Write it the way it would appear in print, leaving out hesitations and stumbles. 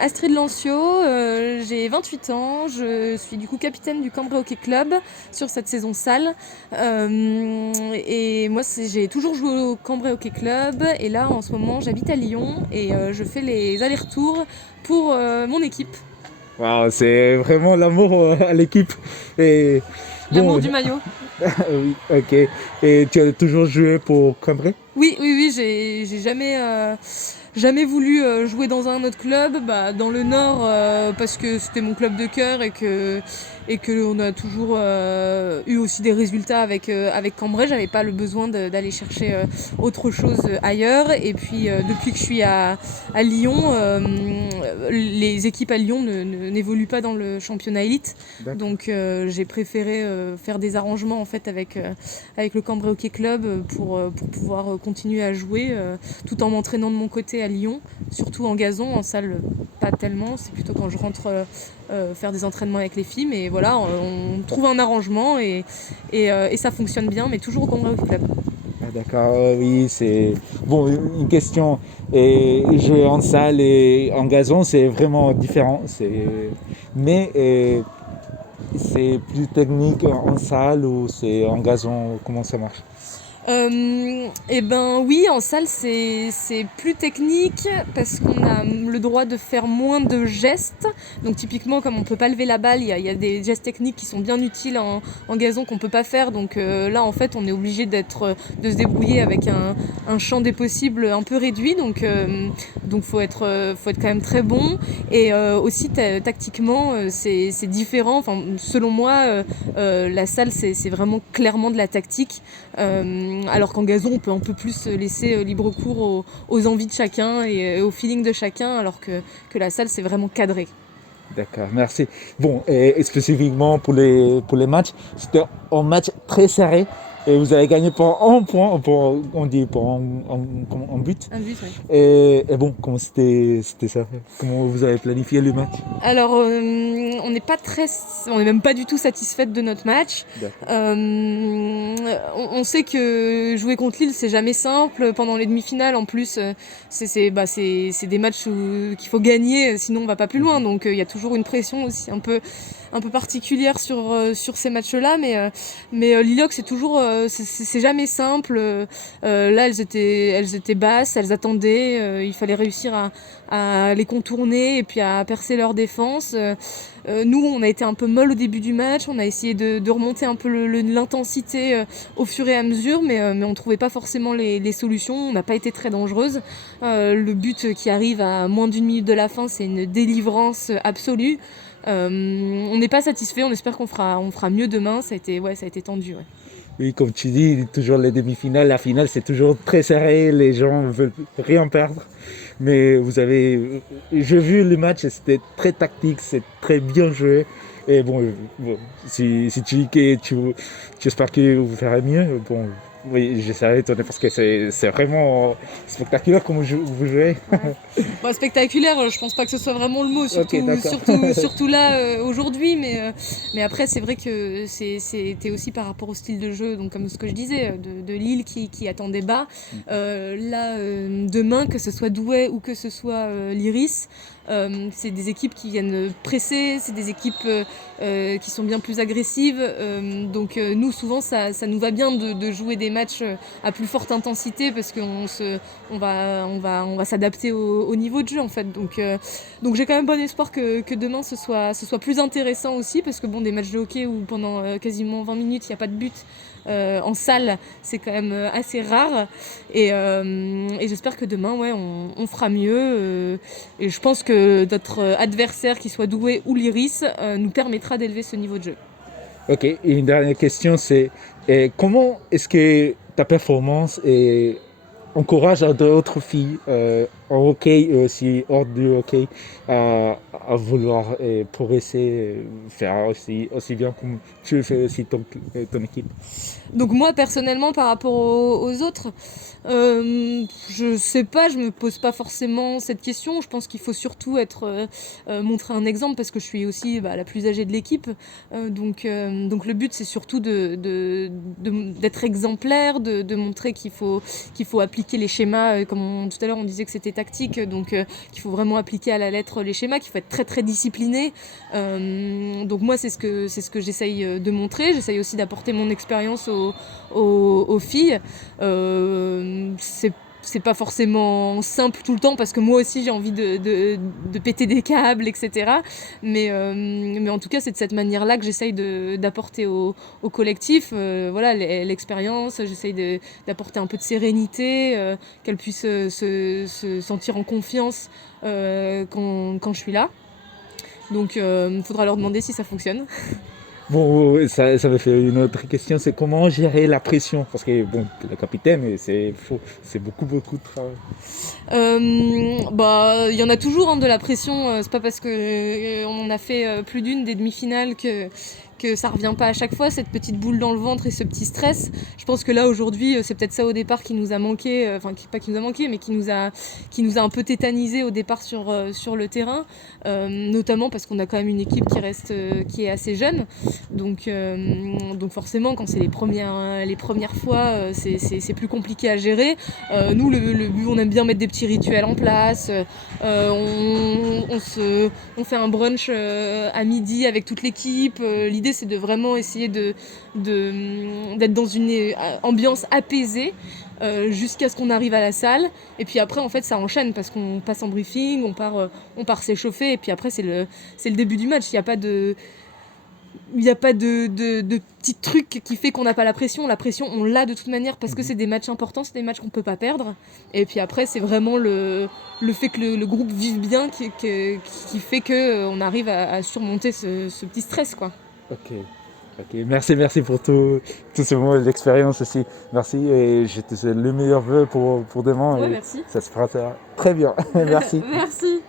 Astrid Lancio, j'ai 28 ans, je suis du coup capitaine du Cambrai Hockey Club sur cette saison salle. Et moi j'ai toujours joué au Cambrai Hockey Club et là en ce moment j'habite à Lyon et je fais les allers-retours pour mon équipe. Wow, c'est vraiment l'amour à l'équipe. Et L'amour bon, du maillot. oui, ok. Et tu as toujours joué pour Cambrai? Oui, j'ai jamais voulu jouer dans un autre club, dans le Nord parce que c'était mon club de cœur et que on a toujours eu aussi des résultats avec Cambrai. J'avais pas le besoin d'aller chercher autre chose ailleurs. Et puis depuis que je suis à Lyon, les équipes à Lyon n'évoluent pas dans le championnat élite. D'accord. Donc j'ai préféré faire des arrangements en fait avec le Cambrai Hockey Club pour pouvoir continuer à jouer tout en m'entraînant de mon côté à Lyon, surtout en gazon, en salle pas tellement, c'est plutôt quand je rentre faire des entraînements avec les filles, mais voilà, on trouve un arrangement et ça fonctionne bien, mais toujours au Cambrai Hockey Club. Ah, d'accord, oui, c'est... Bon, une question. Et jouer en salle et en gazon, c'est vraiment différent. Mais c'est plus technique en salle ou c'est en gazon? Comment ça marche? Et ben oui, en salle c'est plus technique parce qu'on a le droit de faire moins de gestes. Donc typiquement comme on peut pas lever la balle, il y a des gestes techniques qui sont bien utiles en gazon qu'on peut pas faire. Donc là en fait on est obligé de se débrouiller avec un champ des possibles un peu réduit. Donc faut être quand même très bon. Et aussi tactiquement c'est différent. Enfin selon moi la salle c'est vraiment clairement de la tactique. Alors qu'en gazon, on peut un peu plus laisser libre cours aux envies de chacun et au feeling de chacun, alors que la salle, c'est vraiment cadré. D'accord, merci. Bon, et spécifiquement pour les matchs, c'était un match très serré et vous avez gagné pour un point, on dit pour un but. Un but, oui. Et bon, comment c'était ça? Comment vous avez planifié le match? Alors, on n'est même pas du tout satisfaite de notre match. D'accord. On sait que jouer contre Lille, c'est jamais simple. Pendant les demi-finales, en plus, c'est des matchs qu'il faut gagner, sinon on va pas plus loin. Mhm. Donc, il y a toujours une pression aussi un peu particulière sur ces matchs-là. Mais Lilloc, c'est jamais simple. Là, elles étaient basses, elles attendaient. Il fallait réussir à les contourner et puis à percer leur défense. Nous, on a été un peu molle au début du match, on a essayé de remonter un peu l'intensité au fur et à mesure, mais on trouvait pas forcément les solutions, on n'a pas été très dangereuse. Le but qui arrive à moins d'une minute de la fin, c'est une délivrance absolue. On n'est pas satisfait, on espère qu'on fera mieux demain, ça a été tendu. Ouais. Oui, comme tu dis, toujours les demi-finales, la finale, c'est toujours très serré, les gens veulent rien perdre. Mais j'ai vu le match, et c'était très tactique, c'est très bien joué. Et bon, si tu dis que tu espères que vous ferez mieux, bon, oui, je serais étonné parce que c'est vraiment spectaculaire comme vous jouez. Ouais. Bon, spectaculaire, je pense pas que ce soit vraiment le mot, Ok, surtout, d'accord. surtout, surtout là aujourd'hui, mais après c'est vrai que c'était aussi par rapport au style de jeu, donc comme ce que je disais, de Lille qui attendait bas. Là, demain, que ce soit Douai ou que ce soit l'Iris, c'est des équipes qui viennent presser, c'est des équipes qui sont bien plus agressives. Donc nous, souvent, ça nous va bien de jouer des matchs à plus forte intensité parce qu'on va s'adapter au niveau de jeu en fait. Donc j'ai quand même bon espoir que demain ce soit plus intéressant aussi parce que bon, des matchs de hockey où pendant quasiment 20 minutes il n'y a pas de but en salle, c'est quand même assez rare. Et j'espère que demain, ouais, on fera mieux. Et je pense que notre adversaire, qu'il soit Douai ou l'Iris, nous permettra d'élever ce niveau de jeu. Ok, et une dernière question, c'est comment est-ce que ta performance encourage à d'autres filles en hockey et aussi hors du hockey à vouloir progresser, faire aussi bien comme tu le fais aussi ton équipe? Donc moi personnellement par rapport aux autres, je sais pas, je me pose pas forcément cette question. Je pense qu'il faut surtout montrer un exemple parce que je suis aussi la plus âgée de l'équipe. Donc le but c'est surtout d'être exemplaire, de montrer qu'il faut appliquer les schémas. Tout à l'heure on disait que c'était tactique, donc qu'il faut vraiment appliquer à la lettre les schémas, qu'il faut être très très discipliné. Donc moi c'est ce que j'essaye de montrer. J'essaye aussi d'apporter mon expérience aux filles. C'est pas forcément simple tout le temps parce que moi aussi j'ai envie de péter des câbles, etc. Mais en tout cas, c'est de cette manière-là que j'essaye d'apporter au collectif voilà, l'expérience. J'essaye d'apporter un peu de sérénité, qu'elles puissent se sentir en confiance quand je suis là. Donc il faudra leur demander si ça fonctionne. Bon, ça me fait une autre question, c'est comment gérer la pression? Parce que, bon, le capitaine, c'est beaucoup, beaucoup de travail. Bah, il y en a toujours de la pression. C'est pas parce que on en a fait plus d'une des demi-finales que ça revient pas à chaque fois, cette petite boule dans le ventre et ce petit stress. Je pense que là aujourd'hui, c'est peut-être ça au départ qui nous a manqué, enfin pas qui nous a manqué, mais qui nous a un peu tétanisé au départ sur le terrain, notamment parce qu'on a quand même une équipe qui est assez jeune. Donc forcément, quand c'est les premières fois, c'est plus compliqué à gérer. Nous, le but, on aime bien mettre des petits rituels en place. On fait un brunch à midi avec toute l'équipe. L'idée, c'est de vraiment essayer d'être dans une ambiance apaisée jusqu'à ce qu'on arrive à la salle. Et puis après, en fait, ça enchaîne parce qu'on passe en briefing, on part s'échauffer. Et puis après, c'est le début du match. Il n'y a pas de petit truc qui fait qu'on n'a pas la pression. La pression, on l'a de toute manière parce que c'est des matchs importants, c'est des matchs qu'on ne peut pas perdre. Et puis après, c'est vraiment le fait que le groupe vive bien qui fait qu'on arrive à surmonter ce petit stress, quoi. Ok, merci pour tout ce moment d'expérience aussi. Merci et je te souhaite le meilleur vœu pour demain. Ouais, Et merci. ça se fera très bien. Merci. Merci.